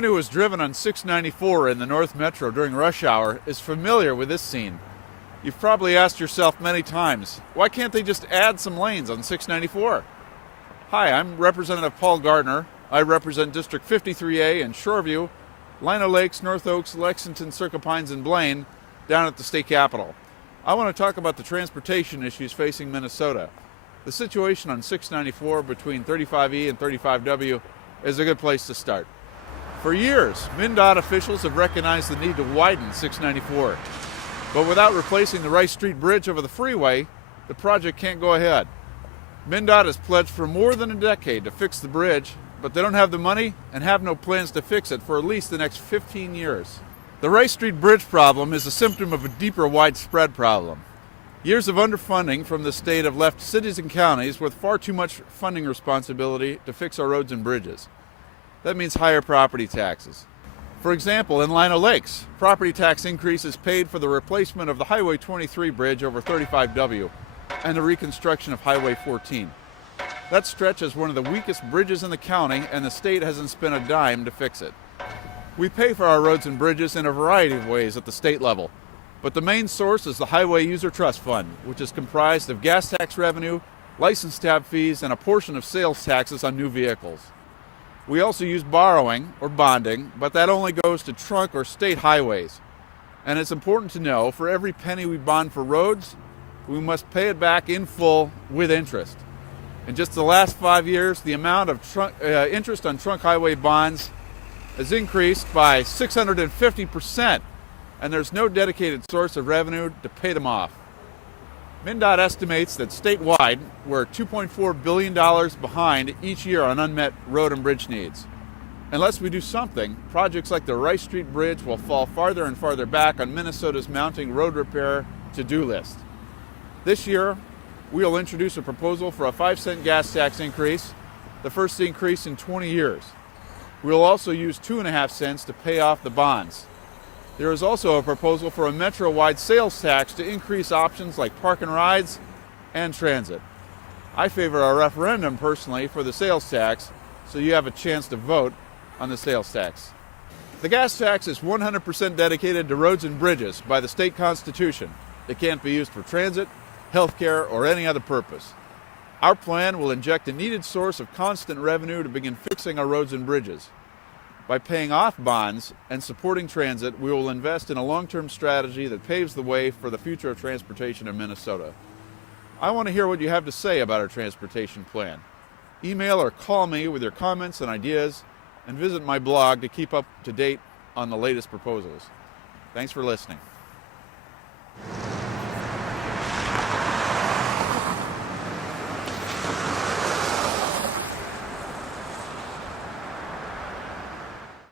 Anyone who has driven on 694 in the North Metro during rush hour is familiar with this scene. You've probably asked yourself many times, why can't they just add some lanes on 694? Hi, I'm Representative Paul Gardner. I represent District 53A in Shoreview, Lino Lakes, North Oaks, Lexington, Circle Pines, and Blaine down at the state capitol. I want to talk about the transportation issues facing Minnesota. The situation on 694 between 35E and 35W is a good place to start. For years, MnDOT officials have recognized the need to widen 694. But without replacing the Rice Street Bridge over the freeway, the project can't go ahead. MnDOT has pledged for more than a decade to fix the bridge, but they don't have the money and have no plans to fix it for at least the next 15 years. The Rice Street Bridge problem is a symptom of a deeper, widespread problem. Years of underfunding from the state have left cities and counties with far too much funding responsibility to fix our roads and bridges. That means higher property taxes. For example, in Lino Lakes, property tax increases paid for the replacement of the Highway 23 bridge over 35W and the reconstruction of Highway 14. That stretch is one of the weakest bridges in the county, and the state hasn't spent a dime to fix it. We pay for our roads and bridges in a variety of ways at the state level, but the main source is the Highway User Trust Fund, which is comprised of gas tax revenue, license tab fees, and a portion of sales taxes on new vehicles. We also use borrowing or bonding, but that only goes to trunk or state highways. And it's important to know, for every penny we bond for roads, we must pay it back in full with interest. In just the last 5 years, the amount of interest on trunk highway bonds has increased by 650%, and there's no dedicated source of revenue to pay them off. MnDOT estimates that statewide, we're $2.4 billion behind each year on unmet road and bridge needs. Unless we do something, projects like the Rice Street Bridge will fall farther and farther back on Minnesota's mounting road repair to-do list. This year, we will introduce a proposal for a 5-cent gas tax increase, the first increase in 20 years. We will also use 2.5 cents to pay off the bonds. There is also a proposal for a metro-wide sales tax to increase options like park and rides and transit. I favor a referendum personally for the sales tax, so you have a chance to vote on the sales tax. The gas tax is 100% dedicated to roads and bridges by the state constitution. It can't be used for transit, healthcare, or any other purpose. Our plan will inject a needed source of constant revenue to begin fixing our roads and bridges. By paying off bonds and supporting transit, we will invest in a long-term strategy that paves the way for the future of transportation in Minnesota. I want to hear what you have to say about our transportation plan. Email or call me with your comments and ideas, and visit my blog to keep up to date on the latest proposals. Thanks for listening.